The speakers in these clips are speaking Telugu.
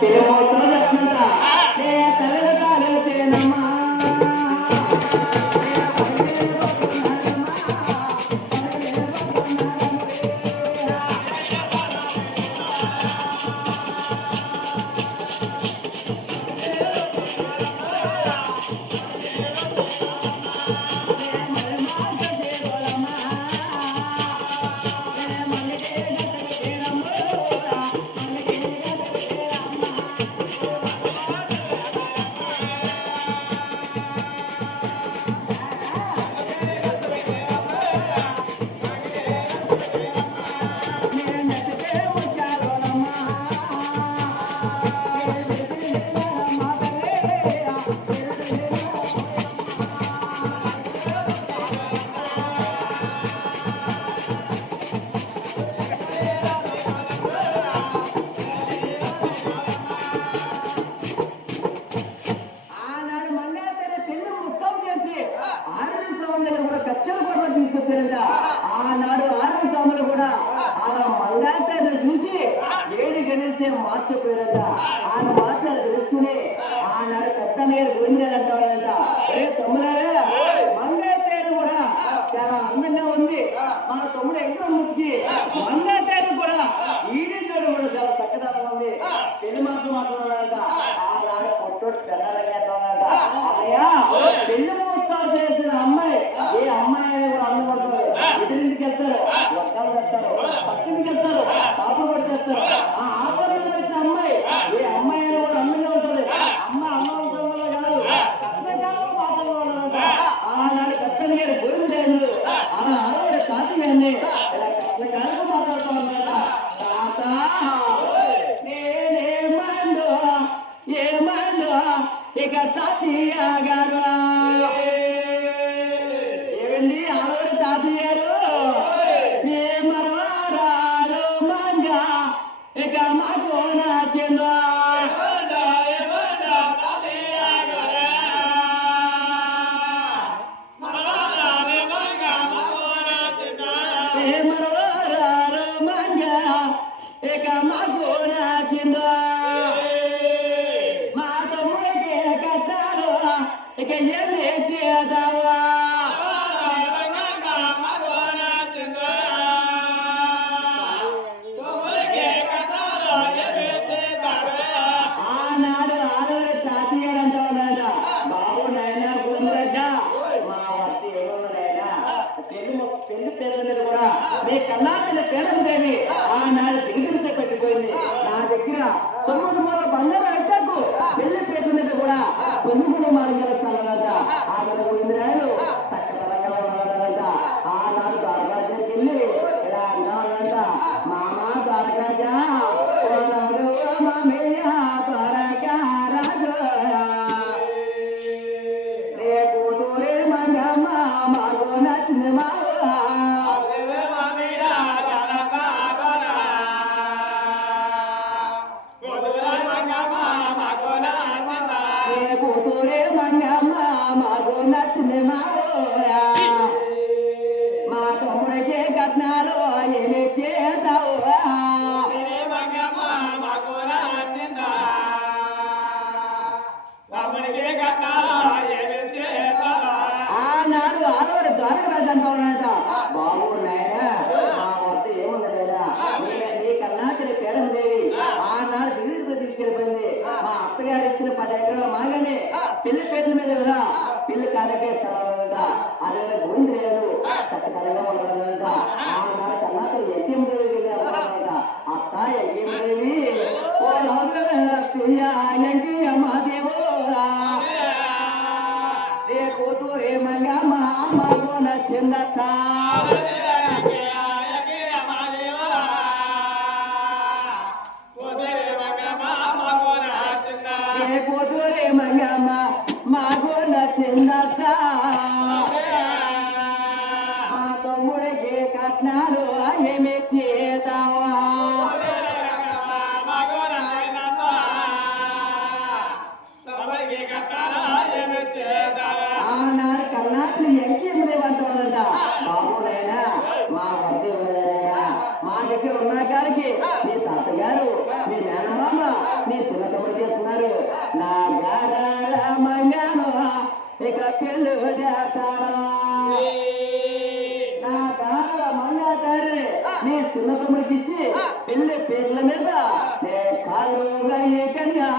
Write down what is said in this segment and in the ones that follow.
తెలుగుతో చెప్తుంటా లే తల్లి తాలూకేనమ్మా తీసుకొచ్చారంట. ఆనాడు ఆరు స్వాములు కూడా అలా మంగాతను చూసి ఏడు గణించే మార్చిపోయారంట. ఆయన మార్చ తెలుసుకుని ఆనాడు పెద్దన్నగారు గోవిందరాలు అంటాడంట, రే తమ్ముడారా మంగాతేరు కూడా చాలా అందంగా ఉంది, మన తమ్ముడు ఎక్కడ ముచ్చి మంగాతేరు కూడా ఈడీ చోటు కూడా చాలా చక్కదనం ఉంది, పెళ్లి మాత్రం మాట్లాడాడంట. ఆనాడు పొట్టోడు పెద్దరంగా అంటాడంట, అయ్యా పెళ్లి మోస్తాలు చేసిన అమ్మాయి ఏ అమ్మాయి కూడా అందపడతారు, ఎదురింటికి వెళ్తారు, వర్గాలు వెళ్తారు, పక్కింటికి వెళ్తారు, పాపలు పడితేస్తారు. ఆ ఆపదలు పెట్టిన అమ్మాయి ఏ అమ్మాయి అయినా కూడా అందంగా ఉంటుంది. అమ్మ అమ్మ ఉంటుందో కాదు కష్టకాలం మాట్లాడాలంట. ఆనాడు పెద్దలు గారు గోవిందరాజులు అలా ఆడవారి తాతగారిని ఇలా కష్టకాలం మాట్లాడుతూ ఉన్నాడు. తాత నేనేమండు ఏమండు ఇక తాతయ్య గారు ఏమండి ఆడవారి తాతయ్య గారు ఏ మరవారాలు మంగా ఇక మాకు నచ్చిందో మరవారాలు మంగా ఇక మాకు నచ్చిందో మా తమ్ముడికి కట్టారు ఇక ఏమి చేద్దావా ఆనాడు ఆడవారి తాతయ్య గారు అంటా ఉన్నాడ, బాబు నాయన గురురాజా మా వద్ద ఏమున్నదైనా పెళ్లి పేర్ల మీద కూడా మీ కన్నా పిల్ల పేరముదేవి ఆనాడు దిగుదిరిసే పెట్టిపోయింది. నా దగ్గర 9 మూల బంగారు అట్టకు పెళ్లి పేర్ల మీద కూడా 9 మార్గాలంట. ఆమె గుండెరాయలు చక్కదనంగా ఉన్నదంట. ఆనాడు ద్వారకా దగ్గరికి వెళ్ళి ఇలా అంటానంట, మామా ద్వారకాజా మామయ్య ద్వారకా రాజు రే కూతురే మంగమ్మ మాకు నచ్చింది మామ కూతురే మంగమ్మ మాకు నచ్చింది మావోయా మా తమ్ముడికి కట్నాలు ఏమి చేద్దావు ఆనాడు ఆడవారి ద్వారకరాజు అంటా ఉన్నాడట, బాబు నాయన మా వద్ద ఏమున్నదైనా నీ కన్నా తల్లి పేరమ్మదేవి ఆనాడు దిగులు తీసుకెళ్ళిపోయింది. మా అత్తగారు ఇచ్చిన 10 ఎకరాల మాగానే పెళ్లి పేట్ల మీద కూడా పెళ్లి కానకే స్థలాలంట. అదే గోవిందరాయలు చక్కదనంగా ఉండాలంట. ఆనాడు కన్నా తల్లి ఎక్కేం దేవి వెళ్ళాలంట. అత్త ఎక్కేం దేవి ఓ అమ్మదేవో రే కూతురే మంగమ్మ మాకు నచ్చిందత్త కూతురే మంగమ్మ మాకు నచ్చిందత్త మా తమ్ముడికి కట్నాలు ఏమి చేద్దావా ఆనాడు కర్ణాటక ఎంకేమంటాడంట, బాబు నాయనా మా వద్ద ఇవ్వలేదైనా మా దగ్గర ఉన్న కాడికి మీ తాతగారు మీ మేనమామ మీ నా గారాల మంగాను ఇక పెళ్ళు చేస్తాను నా గారాల మంగాతారిని నీ చిన్న తమ్ముడికి ఇచ్చి పెళ్లి పీటల మీద నే కాళ్ళు గడియకంగా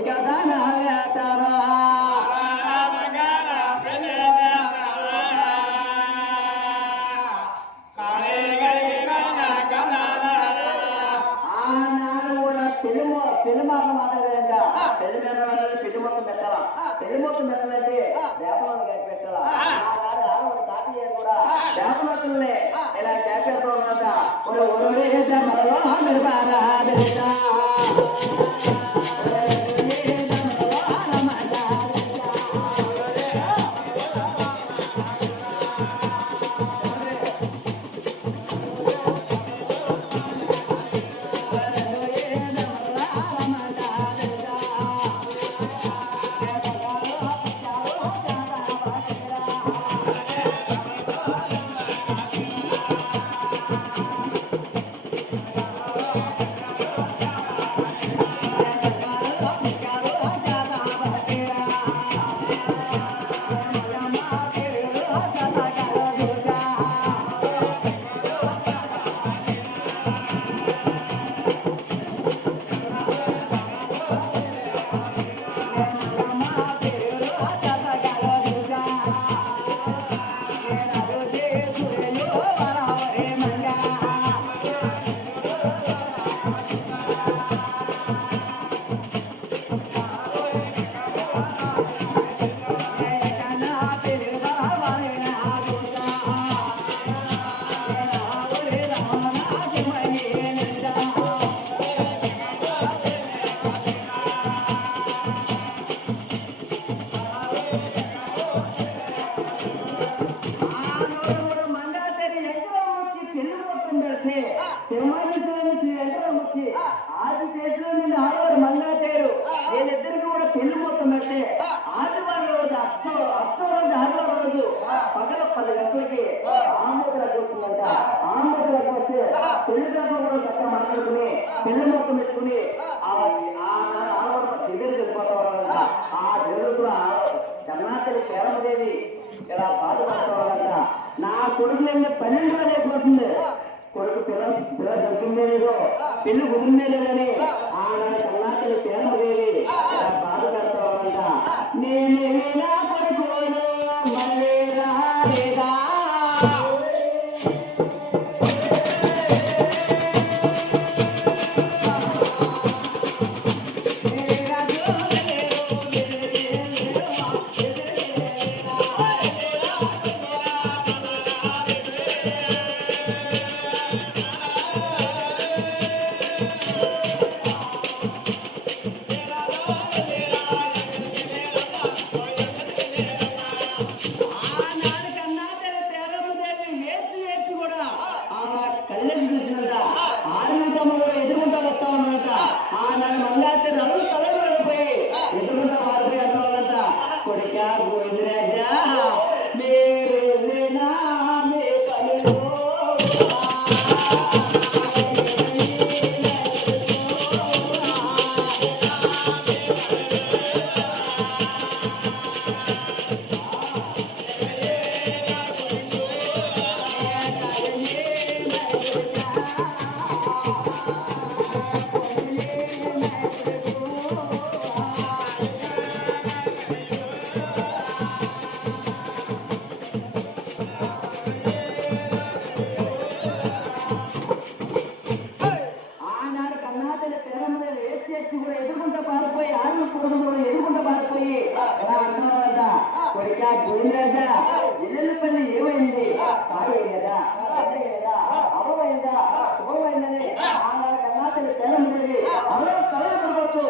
ఇక దాన వేస్తాను పెళ్లి మాటలు మాట్లాడారంట పెళ్లి పెట్టాలంటే పెళ్లి మొత్తం పెట్టాలా పెళ్లి మొత్తం పెట్టాలంటే వేపనాలు కలిపి పెట్టాలా తాతయ్య కూడా వేపనొత్తులే ఇలా క్యాప్ పెడతా ఉన్నట ఆది చేతిలో నిన్న ఆడవారు మంగాతేరు వీళ్ళిద్దరికి కూడా పెళ్లి మొత్తం పెడితే ఆదివారం రోజు అష్టం రోజు ఆదివారం రోజు పగల 10 గంటలకి ఆంబోతులకు వచ్చిందంట ఆంబోతులకు వస్తే పెళ్లి గంటలు కూడా చక్కగా మాట్లాడుకుని పెళ్లి మొత్తం పెట్టుకుని ఆనాడు ఆడవారు దగ్గరికి వెళ్ళిపోతా ఉన్నారంట ఆ దేవుడు కూడా కర్ణాటక కేరళదేవి ఇలా బాధపడుతున్నారంట నా కొడుకు నిన్న 12 రోజులు అయిపోతుంది కొడుకు పిల్ల దొరికిందే లేదో పెళ్లి కుదిరిందే లేదని ఆనాడు కన్నాతల్లి పేరమదేవి బాధ పెడతామంట నేనేమి నా కొడుకోను మళ్ళీ రాలేదా గోవిందరాజా ఇల్లపల్లి ఏమైంది కాయదా అవమైందా శుభమైందని ఆనాడు కన్నాసరి పేరమ్మదేవి అందరూ తలలు పడిపోతూ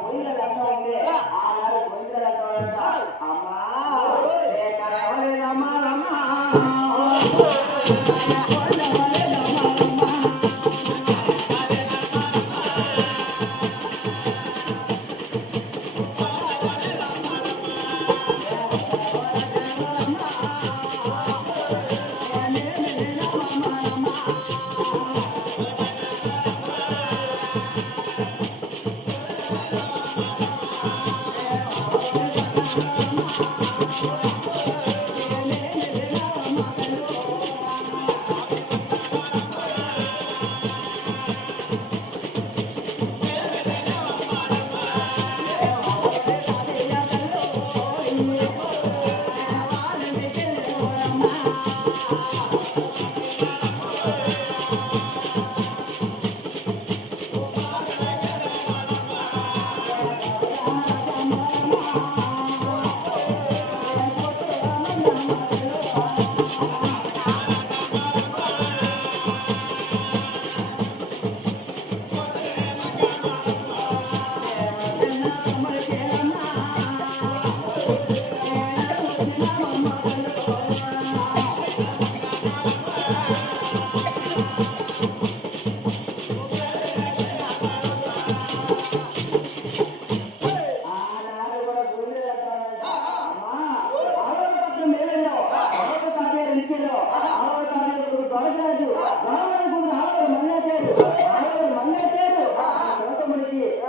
గోవిందరాజు అంటామంటే ఆనాడు గోవిందరాజు అంటామంట అమ్మా రమ్మా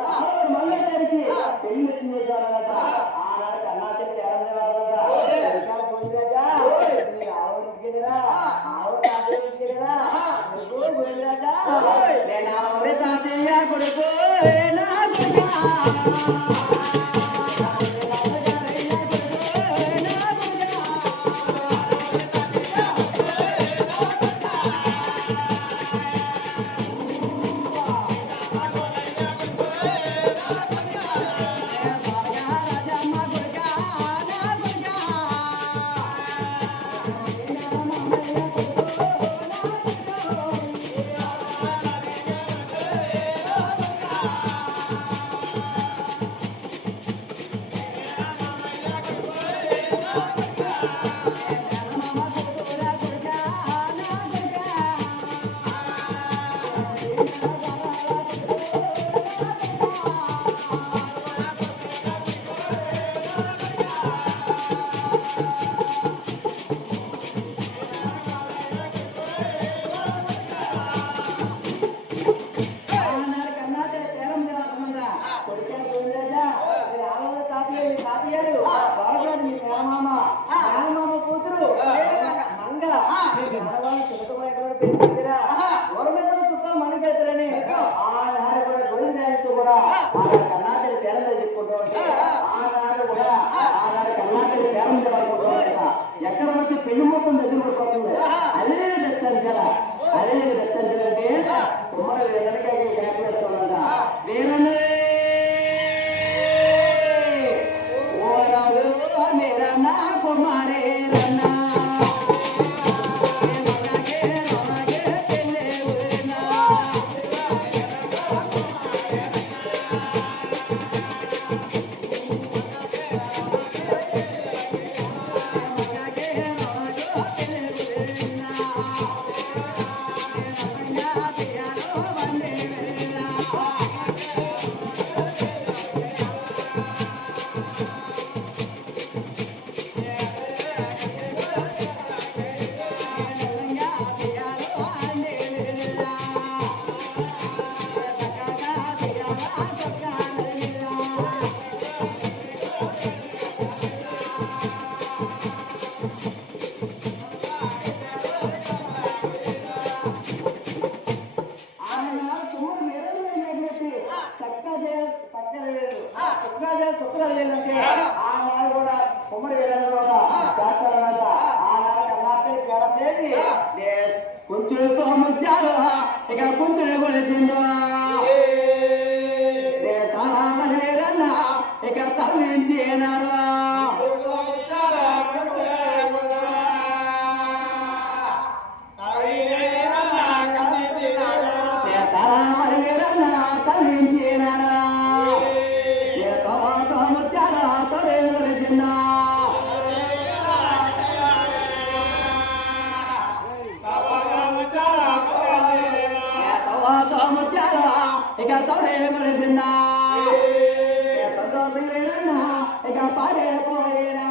ఆడవారు మంగళగారికి పెళ్లి చేశారన్నట. ఆనాడు కన్నా తెలిసి రాజా మీరు ఆడవరికిరా ఆడవ తాతయ్యరా రాజా నేను ఆడవరి తాతయ్య కొడుకు నా కన్నాతల్లి పేరంతో చెప్పుకుంటూ ఉంటే ఆనాడు కూడా ఆనాడు కన్నాతల్లి పేరంతో పడుకుంటూ ఎక్కడ వచ్చి పెళ్లి మొత్తం దగ్గర పడిపోతుంది. అల్లెలు దత్తించాల అల్లెలు దత్తించాలంటే కుమ్మర వీరనకి గ్యాప్ పెడుతుందంట. వీరనే ఓ రావు మీరన్నా కుమారే రన్నా అంటే ఆనాడు కూడా కుమ్మరి వీరన్న కూడా చేస్తారన్నట. ఆనాడు కన్నాతల్లి పేరందేవి కుంచుడుతో ముచ్చాడు ఇక కుంచుడు కొలిచిందో సారామని వీరన్న ఇక తల్లించినాడు. సారామని వీరన్న తల్లించినాడు. ఇక తోడే కొలిసిందా సంతోషం లేదన్నా ఇక పాడే పోయేనా